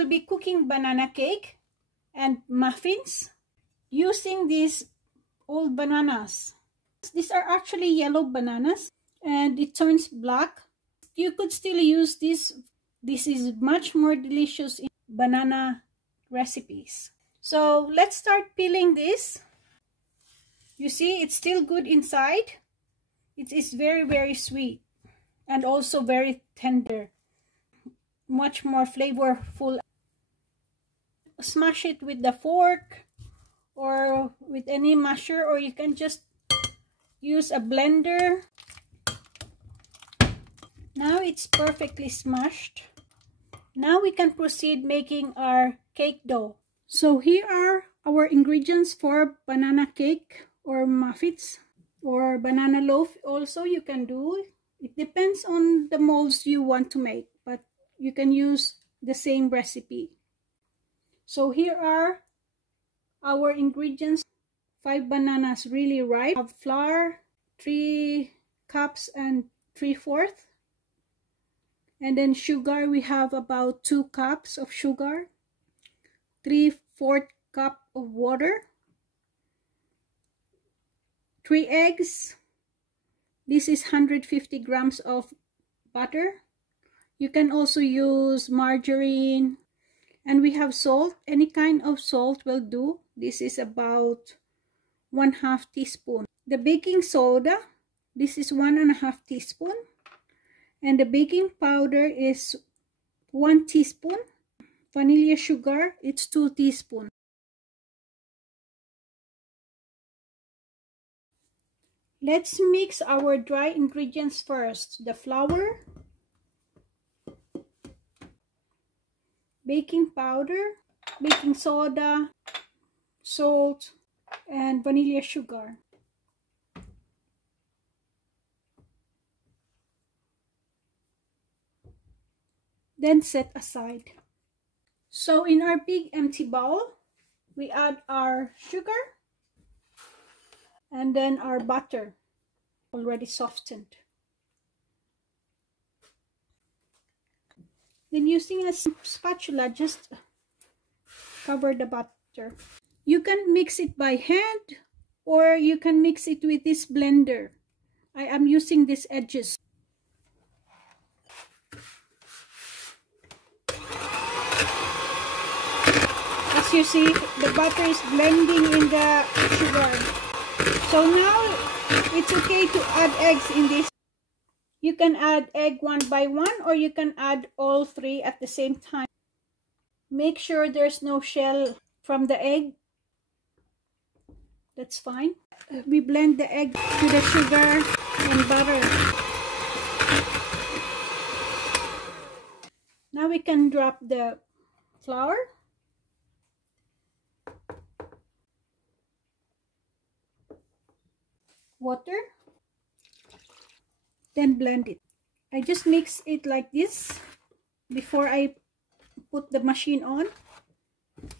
will be cooking banana cake and muffins using these old bananas. These are actually yellow bananas and it turns black. You could still use this. This is much more delicious in banana recipes. So let's start peeling this. You see, it's still good inside. It is very, very sweet and also very tender. Much more flavorful. Smash it with the fork or with any masher, or you can just use a blender. Now it's perfectly smashed. Now we can proceed making our cake dough. So here are our ingredients for banana cake or muffins or banana loaf. Also you can do. It depends on the molds you want to make, but you can use the same recipe. So here are our ingredients. 5 bananas really ripe. We have flour, 3 cups and 3/4. And then sugar, we have about 2 cups of sugar, 3/4 cup of water, 3 eggs. This is 150 grams of butter. You can also use margarine. And we have salt. Any kind of salt will do. This is about 1/2 teaspoon. The baking soda, this is 1.5 teaspoon. And the baking powder is 1 teaspoon. Vanilla sugar, it's 2 teaspoons. Let's mix our dry ingredients first. The flour, baking powder, baking soda, salt, and vanilla sugar. Then set aside. So in our big empty bowl, we add our sugar and then our butter, already softened. Then using a spatula, just cover the butter. You can mix it by hand or you can mix it with this blender. I am using these edges. As you see, the butter is blending in the sugar. So now it's okay to add eggs in this. You can add egg 1 by 1 or you can add all 3 at the same time. Make sure there's no shell from the egg. That's fine. We blend the egg to the sugar and butter. Now we can drop the flour. Water, then blend it. I just mix it like this before I put the machine on,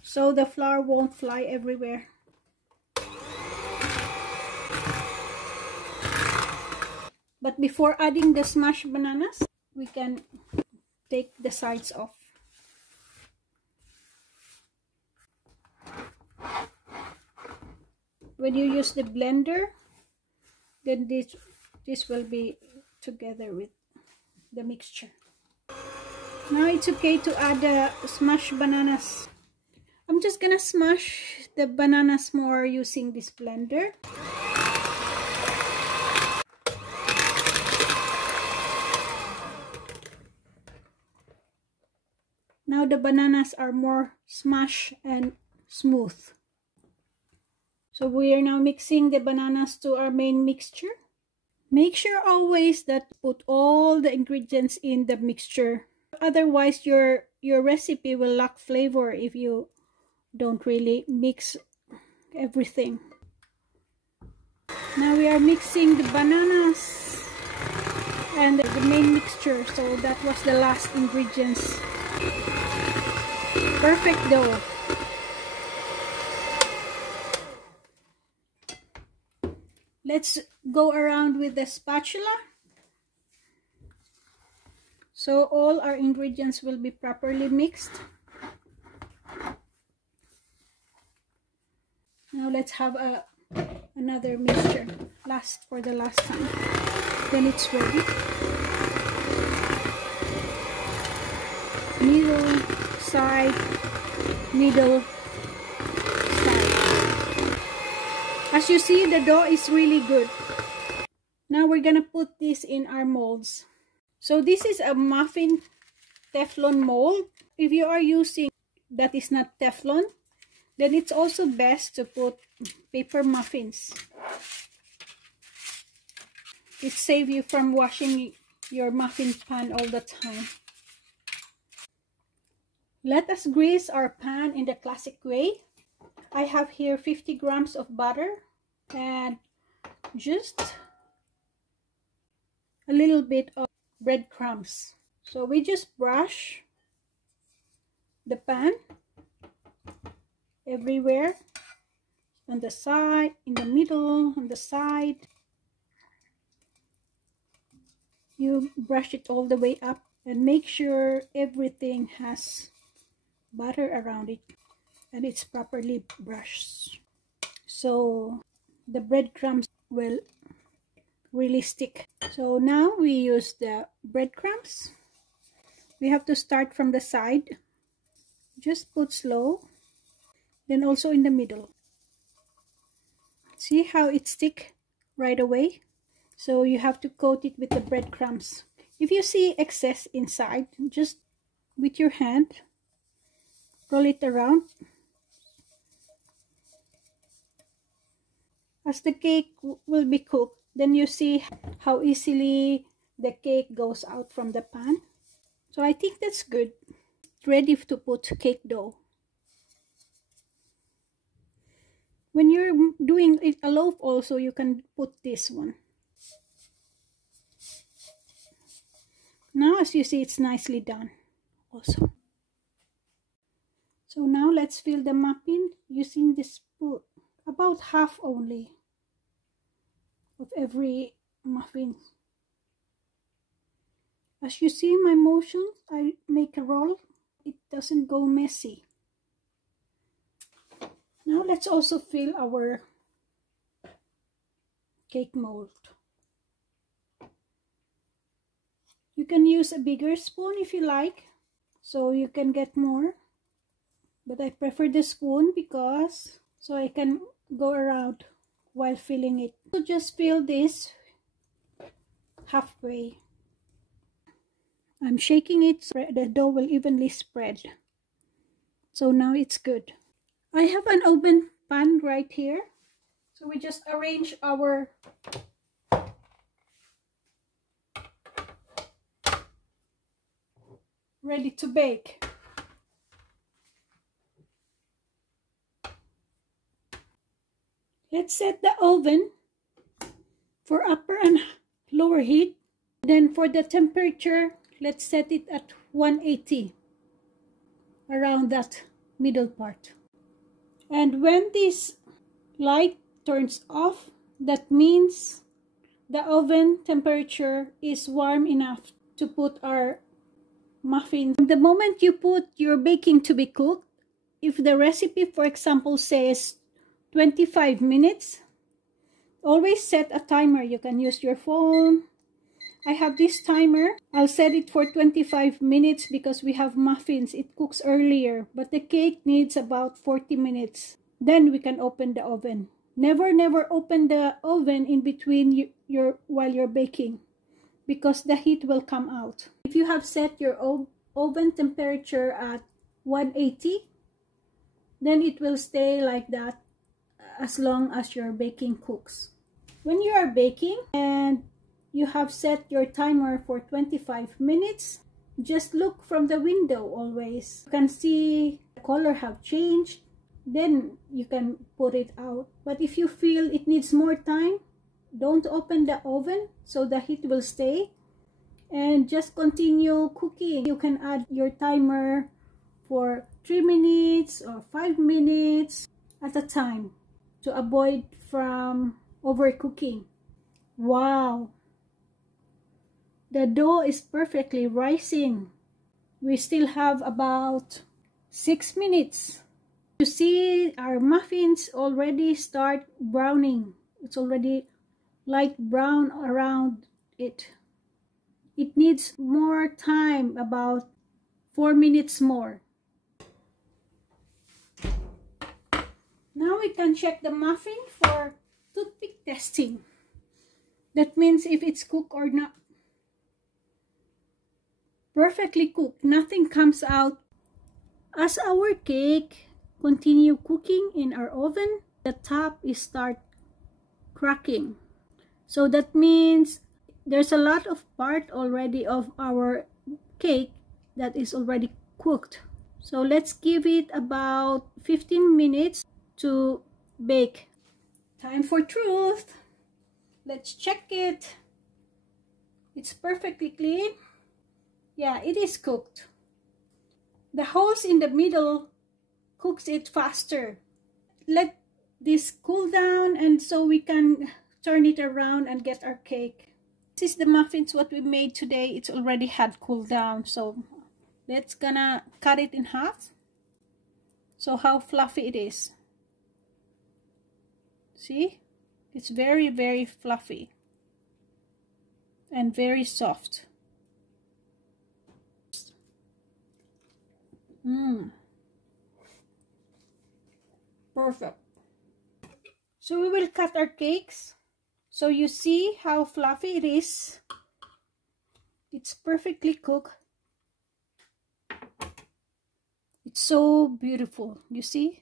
so the flour won't fly everywhere. But before adding the smashed bananas, we can take the sides off. When you use the blender, then this will be together with the mixture. Now it's okay to add the smashed bananas. I'm just gonna smash the bananas more using this blender. Now the bananas are more smashed and smooth. So we are now mixing the bananas to our main mixture. Make sure always that put all the ingredients in the mixture. Otherwise your recipe will lack flavor if you don't really mix everything. Now we are mixing the bananas and the main mixture. So that was the last ingredients. Perfect dough. Let's go around with the spatula. So all our ingredients will be properly mixed. Now let's have another mixture for the last time. Then it's ready. Middle, side, middle, side. As you see, the dough is really good. Now we're gonna put this in our molds. So this is a muffin Teflon mold. If you are using that is not Teflon, then it's also best to put paper muffins. It saves you from washing your muffin pan all the time. Let us grease our pan in the classic way. I have here 50 grams of butter and just a little bit of breadcrumbs. So we just brush the pan everywhere, on the side, in the middle, on the side. You brush it all the way up and make sure everything has butter around it and it's properly brushed, so the breadcrumbs will really stick. So now we use the breadcrumbs. We have to start from the side. Just put slow, then also in the middle. See how it stick right away? So you have to coat it with the breadcrumbs. If you see excess inside, just with your hand roll it around. As the cake will be cooked, then you see how easily the cake goes out from the pan. So I think that's good. Ready to put cake dough. When you're doing it a loaf also, you can put this one. Now as you see, it's nicely done also. So now let's fill the muffin using this spoon. About half only of every muffin. As you see my motion, I make a roll. It doesn't go messy. Now let's also fill our cake mold. You can use a bigger spoon if you like, so you can get more. But I prefer the spoon because so I can go around while filling it. So just fill this halfway. I'm shaking it so the dough will evenly spread. So now it's good. I have an open pan right here. So we just arrange our ready to bake. Let's set the oven for upper and lower heat. Then for the temperature, let's set it at 180, around that middle part. And when this light turns off, that means the oven temperature is warm enough to put our muffin. The moment you put your baking to be cooked, if the recipe, for example, says 25 minutes, always set a timer. You can use your phone. I have this timer. I'll set it for 25 minutes because we have muffins. It cooks earlier, but the cake needs about 40 minutes. Then we can open the oven. Never open the oven in between while you're baking because the heat will come out. If you have set your oven temperature at 180, then it will stay like that as long as your baking cooks. When you are baking and you have set your timer for 25 minutes, just look from the window always. You can see the color have changed, then you can put it out. But if you feel it needs more time, don't open the oven so the heat will stay and just continue cooking. You can add your timer for 3 minutes or 5 minutes at a time to avoid from overcooking. Wow! The dough is perfectly rising. We still have about 6 minutes. You see see our muffins already start browning. It's already light brown around it. It needs more time, about 4 minutes more. Now we can check the muffin for toothpick testing. That means if it's cooked or not. Perfectly cooked, nothing comes out. As our cake continue cooking in our oven, the top is start cracking. So that means there's a lot of part already of our cake that is already cooked. So let's give it about 15 minutes to bake. Time for truth. Let's check it. It's perfectly clean. Yeah, it is cooked. The holes in the middle cooks it faster. Let this cool down, and so we can turn it around and get our cake. This is the muffins what we made today. It's already had cooled down, so let's gonna cut it in half. So how fluffy it is. See? It's very, very fluffy and very soft. Perfect. So we will cut our cakes. So you see how fluffy it is. It's perfectly cooked. It's so beautiful. You see?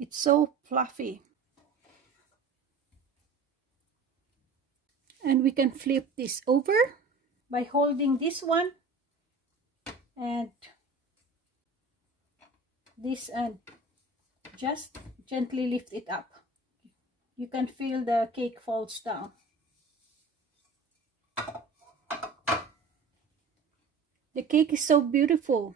It's so fluffy. And we can flip this over by holding this one and this, and just gently lift it up. You can feel the cake falls down. The cake is so beautiful.